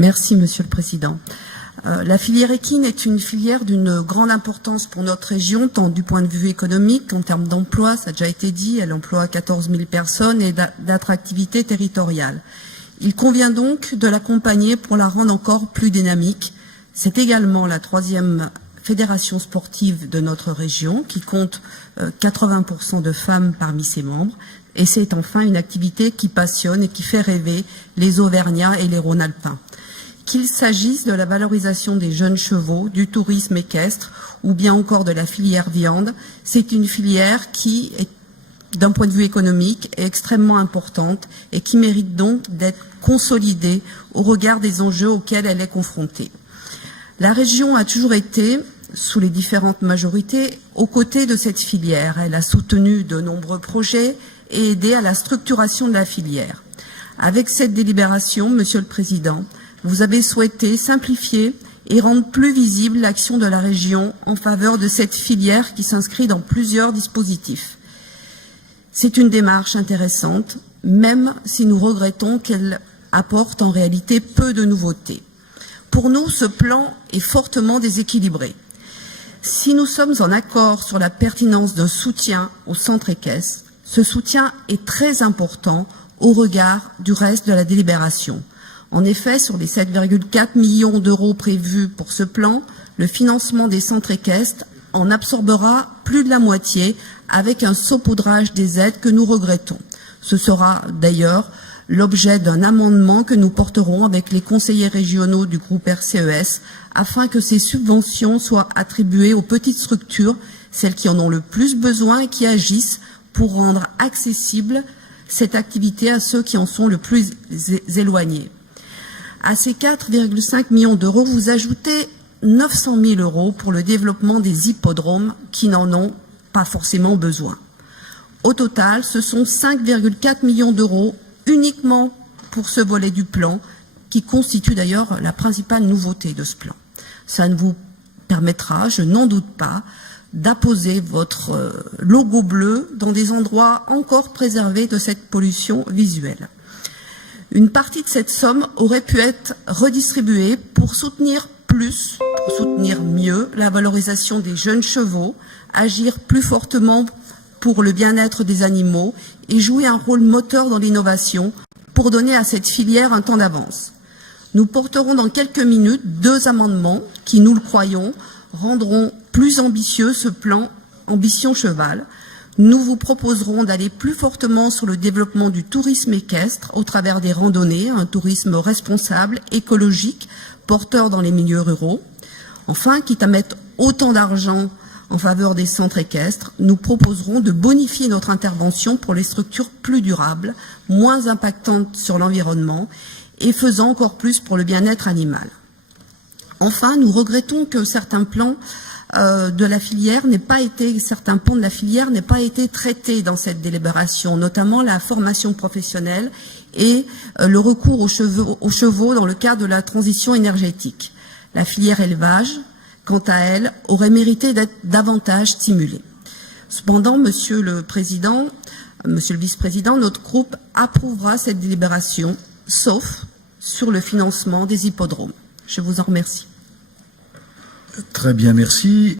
Merci, Monsieur le Président. La filière équine est une filière d'une grande importance pour notre région, tant du point de vue économique qu'en termes d'emploi, ça a déjà été dit, elle emploie 14 000 personnes et d'attractivité territoriale. Il convient donc de l'accompagner pour la rendre encore plus dynamique. C'est également la 3e fédération sportive de notre région qui compte 80% de femmes parmi ses membres. Et c'est enfin une activité qui passionne et qui fait rêver les Auvergnats et les Rhône-Alpins. Qu'il s'agisse de la valorisation des jeunes chevaux, du tourisme équestre ou bien encore de la filière viande, c'est une filière qui est, d'un point de vue économique, est extrêmement importante et qui mérite donc d'être consolidée au regard des enjeux auxquels elle est confrontée. La région a toujours été, sous les différentes majorités, aux côtés de cette filière. Elle a soutenu de nombreux projets et aidé à la structuration de la filière. Avec cette délibération, Monsieur le Président, vous avez souhaité simplifier et rendre plus visible l'action de la région en faveur de cette filière qui s'inscrit dans plusieurs dispositifs. C'est une démarche intéressante, même si nous regrettons qu'elle apporte en réalité peu de nouveautés. Pour nous, ce plan est fortement déséquilibré. Si nous sommes en accord sur la pertinence d'un soutien au centre équestre, ce soutien est très important au regard du reste de la délibération. En effet, sur les 7,4 millions d'euros prévus pour ce plan, le financement des centres équestres en absorbera plus de la moitié avec un saupoudrage des aides que nous regrettons. Ce sera d'ailleurs l'objet d'un amendement que nous porterons avec les conseillers régionaux du groupe RCES afin que ces subventions soient attribuées aux petites structures, celles qui en ont le plus besoin et qui agissent pour rendre accessible cette activité à ceux qui en sont le plus éloignés. À ces 4,5 millions d'euros, vous ajoutez 900 000 euros pour le développement des hippodromes qui n'en ont pas forcément besoin. Au total, ce sont 5,4 millions d'euros uniquement pour ce volet du plan, qui constitue d'ailleurs la principale nouveauté de ce plan. Ça ne vous permettra, je n'en doute pas, d'apposer votre logo bleu dans des endroits encore préservés de cette pollution visuelle. Une partie de cette somme aurait pu être redistribuée pour soutenir plus, pour soutenir mieux la valorisation des jeunes chevaux, agir plus fortement pour le bien-être des animaux et jouer un rôle moteur dans l'innovation pour donner à cette filière un temps d'avance. Nous porterons dans quelques minutes 2 amendements qui, nous le croyons, rendront plus ambitieux ce plan Ambition Cheval. Nous vous proposerons d'aller plus fortement sur le développement du tourisme équestre au travers des randonnées, un tourisme responsable, écologique, porteur dans les milieux ruraux. Enfin, quitte à mettre autant d'argent en faveur des centres équestres, nous proposerons de bonifier notre intervention pour les structures plus durables, moins impactantes sur l'environnement et faisant encore plus pour le bien-être animal. Enfin, nous regrettons que certains plans de la filière certains pans de la filière n'aient pas été traités dans cette délibération, notamment la formation professionnelle et le recours aux chevaux dans le cadre de la transition énergétique. La filière élevage, quant à elle, aurait mérité d'être davantage stimulée. Cependant, Monsieur le Président, Monsieur le Vice-président, notre groupe approuvera cette délibération, sauf sur le financement des hippodromes. Je vous en remercie. Très bien, merci.